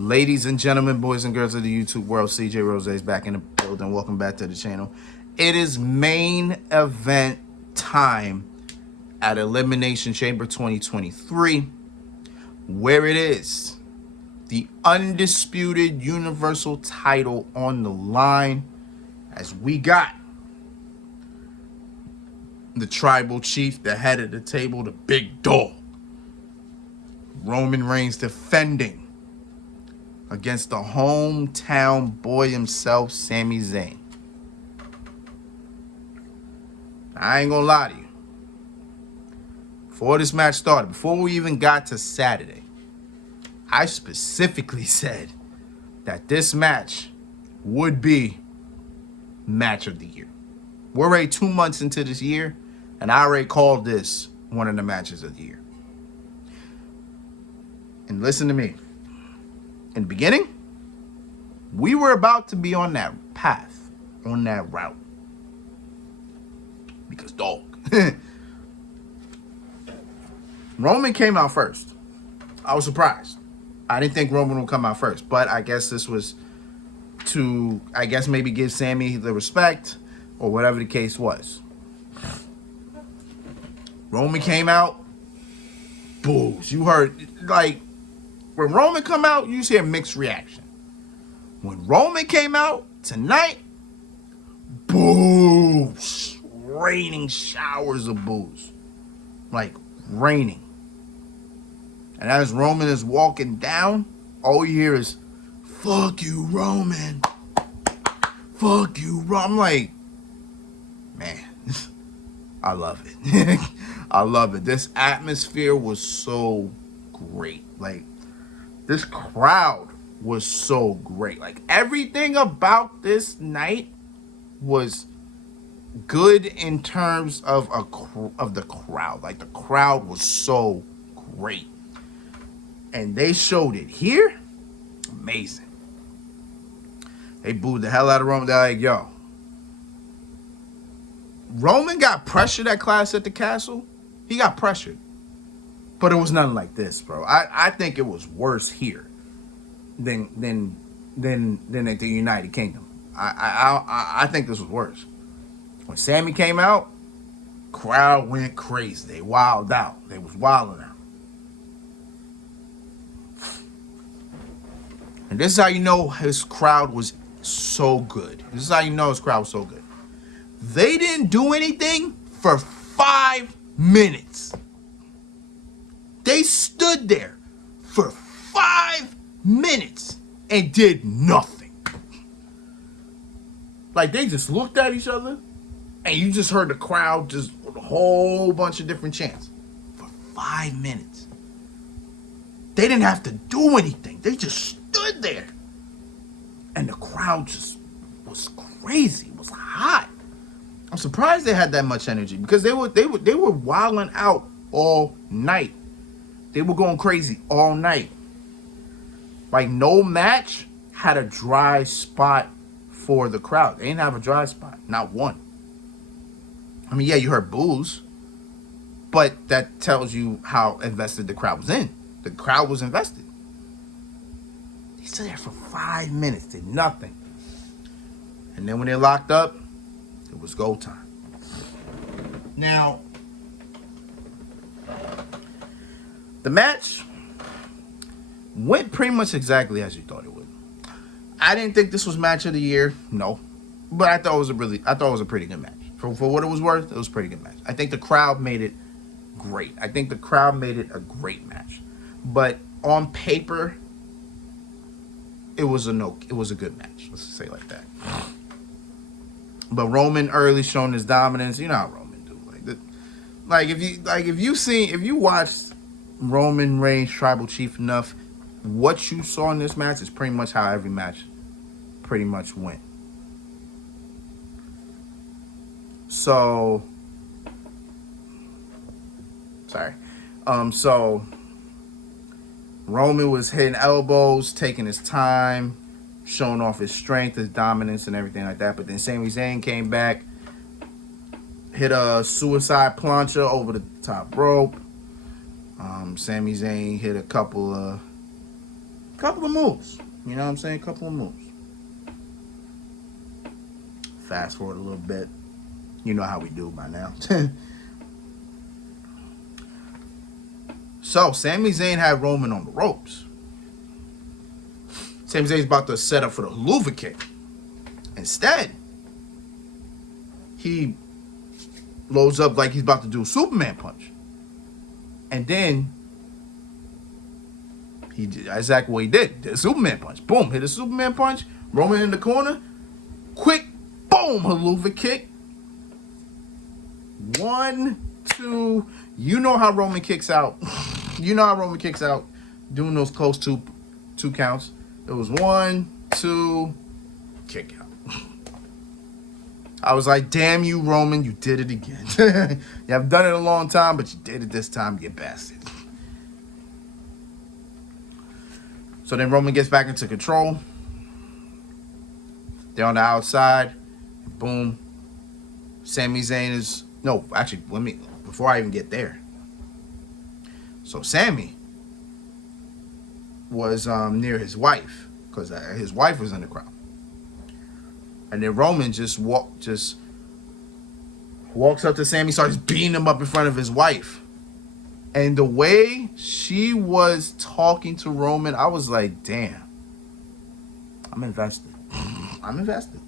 Ladies and gentlemen, boys and girls of the YouTube world, CJ Rose is back in the building. Welcome back to the channel. It is main event time at Elimination Chamber 2023, where it is the undisputed universal title on the line, as we got the tribal chief, the head of the table, the big dog, Roman Reigns, defending against the hometown boy himself, Sami Zayn. I ain't gonna lie to you. Before this match started, before we even got to Saturday, I specifically said that this match would be match of the year. We're already 2 months into this year, and I already called this one of the matches of the year. And listen to me. In the beginning, we were about to be on that path, on that route. Because dog. Roman came out first. I was surprised. I didn't think Roman would come out first, but I guess this was to, maybe give Sami the respect or whatever the case was. Roman came out, boos. You heard, like, when Roman come out, you just hear mixed reaction. When Roman came out tonight, boos. Raining showers of boos. Like, raining. And as Roman is walking down, all you hear is, fuck you, Roman. Fuck you, Roman. I'm like, man, I love it. I love it. This atmosphere was so great. Like, this crowd was so great. Like, everything about this night was good in terms of the crowd. Like, the crowd was so great. And they showed it here. Amazing. They booed the hell out of Roman. They're like, yo. Roman got pressured at Clash at the Castle. He got pressured. But it was nothing like this, bro. I think it was worse here than at the United Kingdom. I think this was worse. When Sami came out, crowd went crazy. They wilded out. They was wilding out. And this is how you know his crowd was so good. This is how you know his crowd was so good. They didn't do anything for 5 minutes. They stood there for 5 minutes and did nothing. Like, they just looked at each other, and you just heard the crowd just with a whole bunch of different chants for 5 minutes. They didn't have to do anything. They just stood there. And the crowd just was crazy. It was hot. I'm surprised they had that much energy, because they were wilding out all night. They were going crazy all night. Like, no match had a dry spot for the crowd. They didn't have a dry spot. Not one. I mean, yeah, you heard boos, but that tells you how invested the crowd was in. The crowd was invested. They stood there for 5 minutes, did nothing. And then when they locked up, it was go time. Now, the match went pretty much exactly as you thought it would. I didn't think this was match of the year, no. But I thought it was a pretty good match. For what it was worth, it was a pretty good match. I think the crowd made it great. I think the crowd made it a great match. But on paper, it was a good match. Let's just say it like that. But Roman early showing his dominance. You know how Roman do. If you watched Roman Reigns Tribal Chief enough, what you saw in this match is pretty much how every match pretty much went. So Roman was hitting elbows, taking his time, showing off his strength, his dominance, and everything like that. But then Sami Zayn came back, hit a suicide plancha over the top rope. Sami Zayn hit a couple of Couple of moves. You know what I'm saying? Couple of moves. Fast forward a little bit. You know how we do by now. So, Sami Zayn had Roman on the ropes. Sami Zayn's about to set up for the Helluva Kick. Instead, he loads up like he's about to do a Superman punch. And then, he did exactly what he did. Did a Superman punch. Boom, hit a Superman punch. Roman in the corner. Quick, boom, Helluva Kick. 1, 2. You know how Roman kicks out. You know how Roman kicks out. Doing those close two counts. It was 1, 2, kick out. I was like, damn you, Roman, you did it again. You have done it a long time, but you did it this time, you bastard. So then Roman gets back into control. They're on the outside. Boom. Sami Zayn is... No, actually, before I even get there. So Sami was near his wife, because his wife was in the crowd. And then Roman just walks up to Sami, starts beating him up in front of his wife. And the way she was talking to Roman, I was like, damn, I'm invested. I'm invested.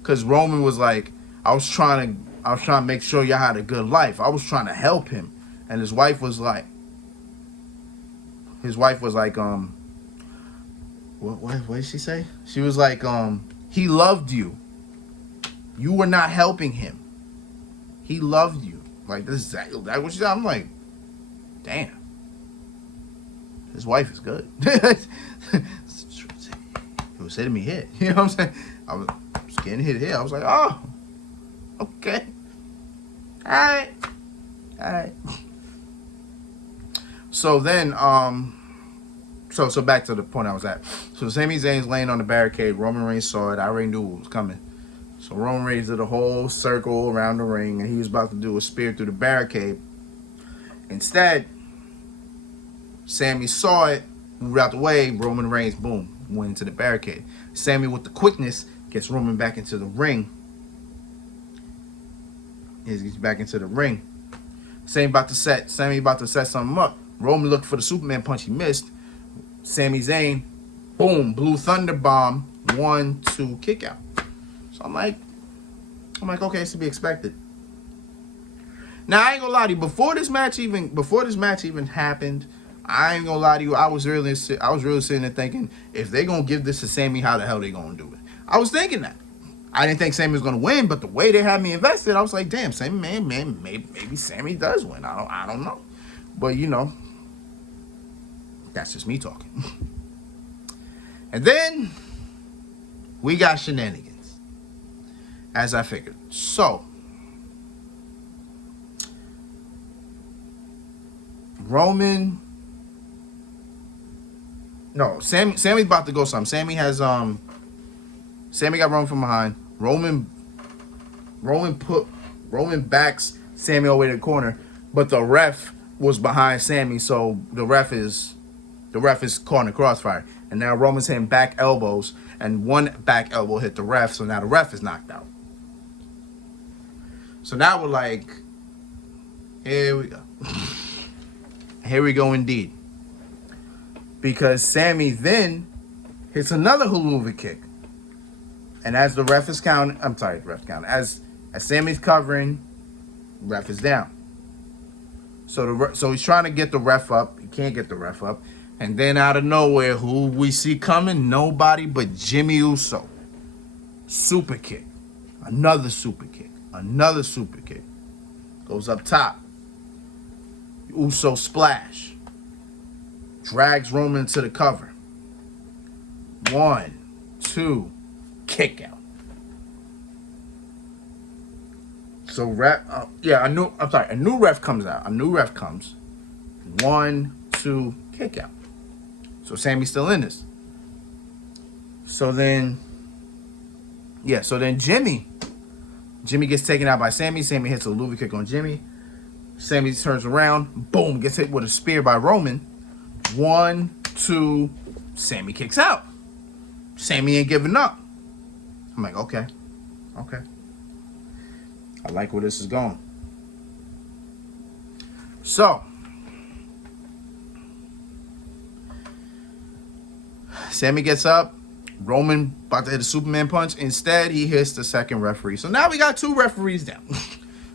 Because Roman was like, I was trying to make sure y'all had a good life. I was trying to help him. And his wife was like, what did she say? She was like, he loved you. You were not helping him. He loved you. Like, this is exactly what she said. I'm like, damn. His wife is good. It was hitting me hit. You know what I'm saying? I was getting hit here. I was like, oh, okay. All right. So then, so back to the point I was at. So Sami Zayn's laying on the barricade. Roman Reigns saw it. I already knew what was coming. So Roman Reigns did a whole circle around the ring, and he was about to do a spear through the barricade. Instead, Sami saw it, moved out the way. Roman Reigns, boom, went into the barricade. Sami, with the quickness, gets Roman back into the ring. He's back into the ring. Sami about to set something up. Roman looked for the Superman punch. He missed. Sami Zayn, boom, blue thunder bomb. 1, 2, kick out. So I'm like, okay, it's to be expected. Now I ain't gonna lie to you. Before this match even happened, I ain't gonna lie to you. I was really sitting there thinking, if they gonna give this to Sami, how the hell they gonna do it? I was thinking that. I didn't think Sami was gonna win, but the way they had me invested, I was like, damn, Sami, man, maybe Sami does win. I don't know, but you know, that's just me talking. And then we got shenanigans, as I figured. So Sami's about to go something. Sami got Roman from behind. Roman backs Sami all the way to the corner, but the ref was behind Sami, so the ref is caught in the crossfire. And now Roman's hitting back elbows, and one back elbow hit the ref, so now the ref is knocked out. So now we're like, here we go. Here we go indeed. Because Sami then hits another Helluva Kick. And as the ref is counting, as Sami's covering, ref is down. So he's trying to get the ref up. He can't get the ref up. And then out of nowhere, who we see coming? Nobody but Jimmy Uso. Super kick. Another super kick. Another super kick. Goes up top. Uso splash. Drags Roman to the cover. 1, 2, kick out. So a new ref comes out. A new ref comes. 1, 2, kick out. So Sami's still in this. So then Jimmy gets taken out by Sami. Sami hits a Helluva Kick on Jimmy. Sami turns around, boom, gets hit with a spear by Roman. 1, 2, Sami kicks out. Sami ain't giving up. I'm like, okay. I like where this is going. So, Sami gets up. Roman about to hit a Superman punch. Instead, he hits the second referee. So now we got 2 referees down.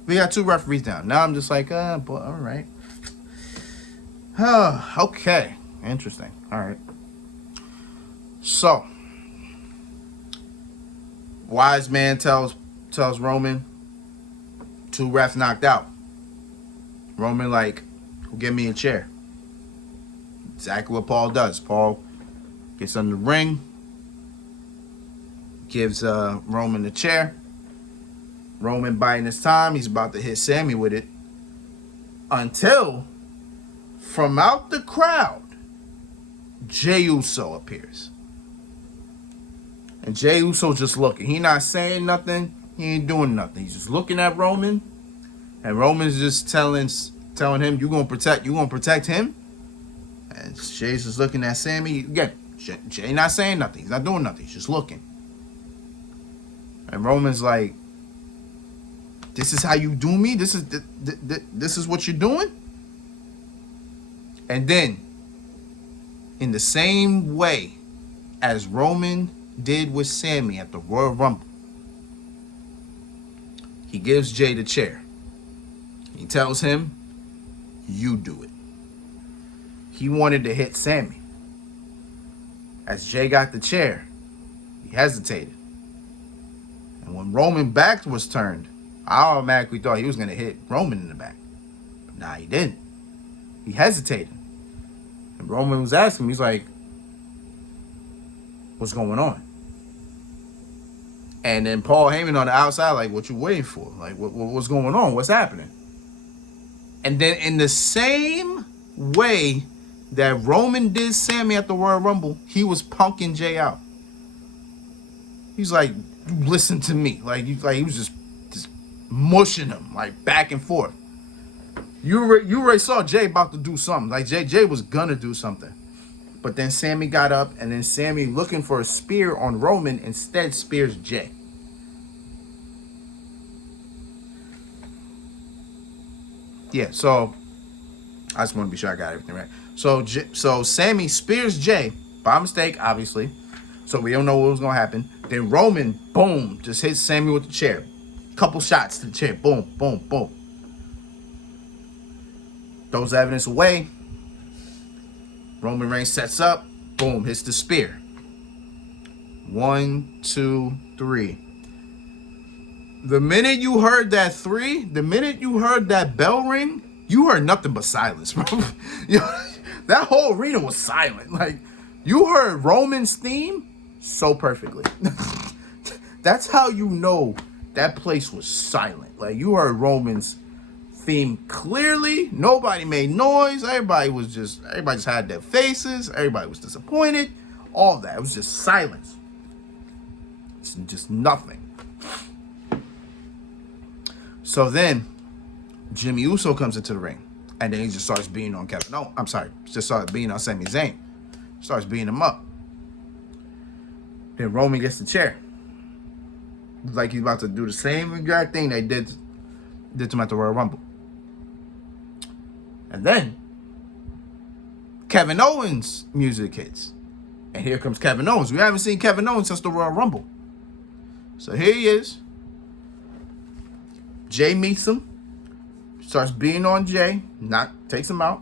Now I'm just like, boy, all right. Okay. Interesting. All right. So, wise man tells Roman, 2 refs knocked out. Roman like, give me a chair. Exactly what Paul does. Paul gets under the ring, gives Roman the chair. Roman biding his time. He's about to hit Sami with it. Until, from out the crowd, Jey Uso appears. And Jey Uso just looking. He not saying nothing. He ain't doing nothing. He's just looking at Roman. And Roman's just telling him, you gonna protect him? And Jey's just looking at Sami. Again, Jey not saying nothing. He's not doing nothing. He's just looking. And Roman's like, this is how you do me? This is what you're doing? And then, in the same way as Roman did with Sami at the Royal Rumble, he gives Jey the chair. He tells him, you do it. He wanted to hit Sami. As Jey got the chair, he hesitated. And when Roman's back was turned, I automatically thought he was going to hit Roman in the back. But nah, he didn't. He hesitated. And Roman was asking him, he's like, what's going on? And then Paul Heyman on the outside, like, what you waiting for? Like, what's going on? What's happening? And then in the same way that Roman did Sami at the Royal Rumble, he was punking Jey out. He's like, listen to me. Like he was just mushing him, like, back and forth. You already saw Jey about to do something. Like, Jey was gonna do something. But then Sami got up, and then Sami, looking for a spear on Roman, instead spears Jey. Yeah, so I just want to be sure I got everything right. So Sami spears Jey by mistake, obviously. So we don't know what was gonna happen. Then Roman, boom, just hits Sami with the chair. Couple shots to the chair. Boom, boom, boom. Throws the evidence away. Roman Reigns sets up. Boom, hits the spear. 1, 2, 3. The minute you heard that 3, the minute you heard that bell ring, you heard nothing but silence, bro. That whole arena was silent. Like, you heard Roman's theme so perfectly. That's how you know that place was silent. Like, you heard Roman's theme clearly. Nobody made noise. Everybody just had their faces. Everybody was disappointed. All that. It was just silence. It's just nothing. So then, Jimmy Uso comes into the ring. And then he just starts beating on Kevin. No, I'm sorry. Just starts beating on Sami Zayn. Starts beating him up. Then Roman gets the chair. Like he's about to do the same exact thing they did to him at the Royal Rumble. And then Kevin Owens' music hits. And here comes Kevin Owens. We haven't seen Kevin Owens since the Royal Rumble. So here he is. Jey meets him. Starts beating on Jey. Takes him out.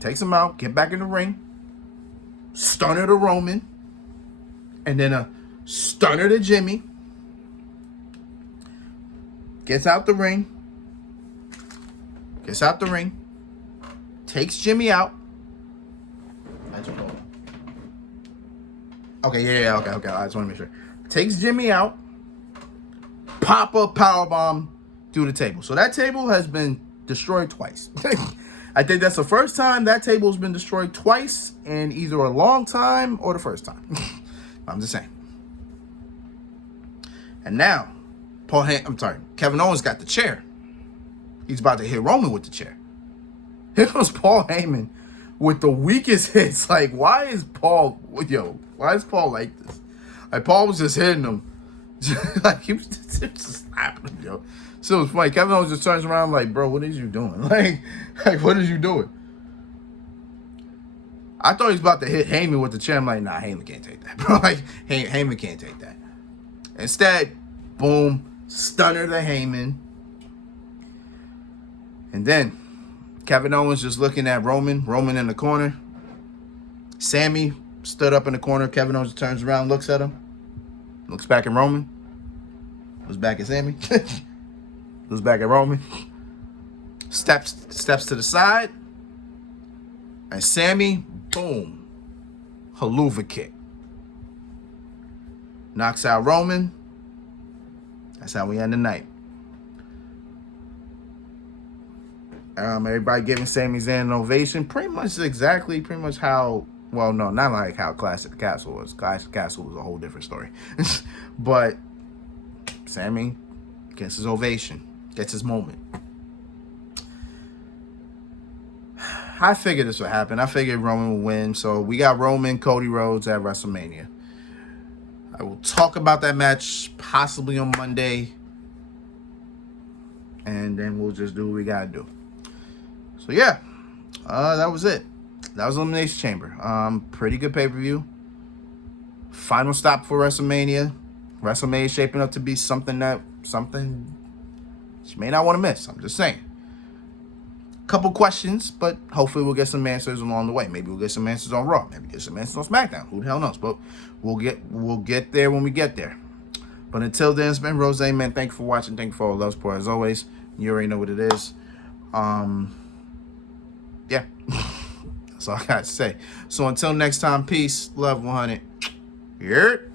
Takes him out. Get back in the ring. Stunner to Roman. And then a stunner to Jimmy. Gets out the ring. Takes Jimmy out. Okay, yeah, okay. I just want to make sure. Takes Jimmy out. Pop-up powerbomb through the table. So that table has been destroyed twice. I think that's the first time that table has been destroyed twice in either a long time or the first time. I'm just saying. And now, Kevin Owens got the chair. he's about to hit Roman with the chair. Here comes Paul Heyman with the weakest hits. Like, why is Paul like this? Like, Paul was just hitting him. Like, he was just slapping him, yo. So it was funny. Kevin Owens just turns around like, bro, what is you doing? Like what is you doing? I thought he was about to hit Heyman with the chair. I'm like, nah, Heyman can't take that, bro. Like, Heyman can't take that. Instead, boom, stunner to Heyman. And then Kevin Owens just looking at Roman in the corner. Sami stood up in the corner. Kevin Owens turns around, looks at him. Looks back at Roman. Looks back at Sami. Looks back at Roman. Steps to the side. And Sami, boom. Haluva kick. Knocks out Roman. That's how we end the night. Everybody giving Sami Zayn an ovation. Pretty much how, well, no, not like how Classic Castle was. Classic Castle was a whole different story. But Sami gets his ovation. Gets his moment. I figured this would happen. I figured Roman would win. So we got Roman, Cody Rhodes at WrestleMania. I will talk about that match possibly on Monday. And then we'll just do what we got to do. So yeah, that was it. That was Elimination Chamber. Pretty good pay-per-view. Final stop for WrestleMania. WrestleMania is shaping up to be something you may not want to miss. I'm just saying. Couple questions, but hopefully we'll get some answers along the way. Maybe we'll get some answers on Raw. Maybe get some answers on SmackDown. Who the hell knows? But we'll get there when we get there. But until then, it's been Rose, man. Thank you for watching. Thank you for all the love support as always. You already know what it is. Yeah. That's all I got to say. So until next time, peace, love, 100. Here.